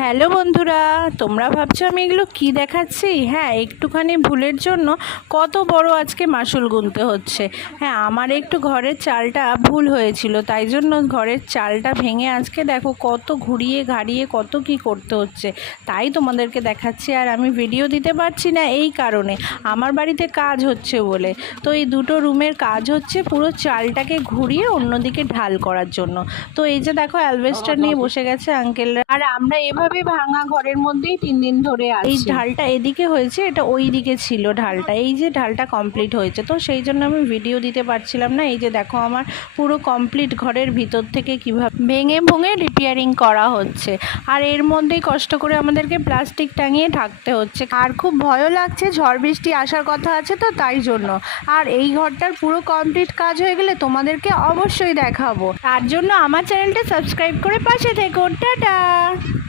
Hello বন্ধুরা, তোমরা ভাবছো আমি এগুলো কি দেখাচ্ছি? হ্যাঁ, একটুখানি ভুলের জন্য কত বড় আজকে মাসুল গুনতে হচ্ছে। হ্যাঁ, আমার একটু ঘরের চালটা ভুল হয়েছিল, তাই জন্য ঘরের চালটা ভেঙে আজকে দেখো কত ঘুরিয়ে ঘাড়িয়ে কত কি করতে হচ্ছে। তাই তোমাদেরকে দেখাচ্ছি। আর আমি ভিডিও দিতে পারছি না এই কারণে, আমার বাড়িতে কাজ হচ্ছে বলে। তো এই দুটো রুমের কাজ হচ্ছে পুরো চালটাকে ঘুরিয়ে অন্যদিকে ঢাল করার জন্য। তো এই যে দেখো অ্যালবেস্টার নিয়ে বসে গেছে আঙ্কেলরা, আর আমরা এভাবে ভাঙা ঘরের মধ্যেই 3 দিন ধরে আছি। এই ঢালটা এদিকে হয়েছে, এটা ওই দিকে ছিল ঢালটা। এই যে ঢালটা কমপ্লিট হয়েছে, তো সেই জন্য আমি ভিডিও দিতে পারছিলাম না। এই যে দেখো আমার পুরো কমপ্লিট ঘরের ভিতর থেকে কিভাবে ভেঙে ভেঙে রিপেয়ারিং করা হচ্ছে। আর এর মধ্যেই কষ্ট করে আমাদেরকে প্লাস্টিক টাঙিয়ে থাকতে হচ্ছে। আর খুব ভয়ও লাগছে, ঝড় বৃষ্টি আসার কথা আছে, তো তাই জন্য। আর এই ঘরটার পুরো কমপ্লিট কাজ হয়ে গেলে তোমাদেরকে অবশ্যই দেখাবো। তার জন্য আমার চ্যানেলটা সাবস্ক্রাইব করে পাশে থেকো। টাটা।